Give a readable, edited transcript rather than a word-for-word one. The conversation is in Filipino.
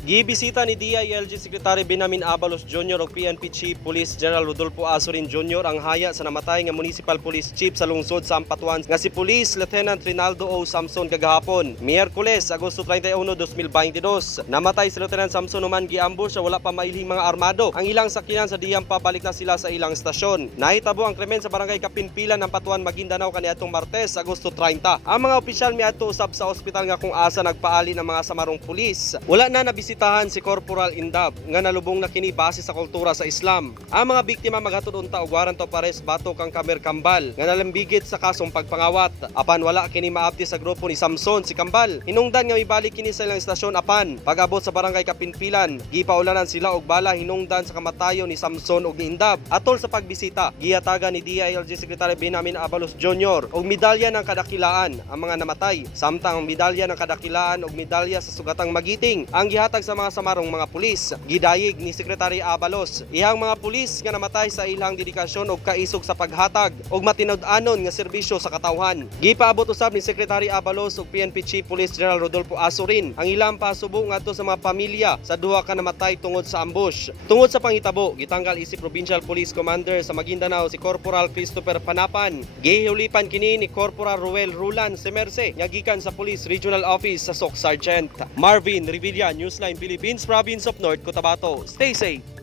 Gibisita ni DILG Secretary Benamin Abalos Jr. ug PNP Chief Police General Rodolfo Azurin Jr. ang haya sa namatay nga Municipal Police Chief sa lungsod sa Ampatuan nga si Police Lieutenant Rinaldo O. Samson kagahapon. Miyerkules, Agosto 31, 2022. Namatay si Lieutenant Samson human giambush sa wala pa mailhing mga armado. Ang ilang sakyanan sa diyang pabalik na sila sa ilang istasyon. Nahitabo ang krimen sa barangay Kapinpilan ng Patuan, Maguindanao kaniadtong Martes, Agosto 30. Ang mga opisyal miadto usab sa ospital nga kung asa nagpaali ng mga samarong pulis. Wala na nabisitahan si Corporal Indab nga nalubong na kini base sa kultura sa Islam. Ang mga biktima maghatod unta og warrant of arrest batok kang Kamer Kambal nga nalambigit sa kasong pagpangawat. Apan wala kini maapti sa grupo ni Samson si Kambal. Hinungdan nga mibalik kini sa ilang istasyon apan pag-abot sa barangay Kapinpilan, gipaulanan sila og bala hinungdan sa kamatayon ni Samson ug ni Indab. Atol sa pagbisita, gihatagan ni DILG Secretary Benamin Abalos Jr. og medalya ng kadakilaan ang mga namatay, samtang ang medalya ng kadakilaan ug medalya sa sugatang magiting ang gihatag sa mga samarong mga pulis. Gidayig ni Secretary Abalos ihang mga pulis nga namatay sa ilang dedikasyon ug kaisog sa paghatag ug matinud-anon nga serbisyo sa katawhan. Gipaabot usab ni Secretary Abalos ug PNP Chief Police General Rodolfo Azurin ang ilang pasubo ngadto sa mga pamilya sa duha ka namatay tungod sa ambush. Tungod sa panghitabo, gitanggal isip Provincial Police Commander sa Maguindanao si Corporal Christopher Panapan. Gihiulipan kini ni Corporal Ruel Rulan Semerse nga gikan sa Police Regional Office sa SOC Sergeant. Marvin Revilla, Newsline Philippines, Province of North Cotabato. Stay safe.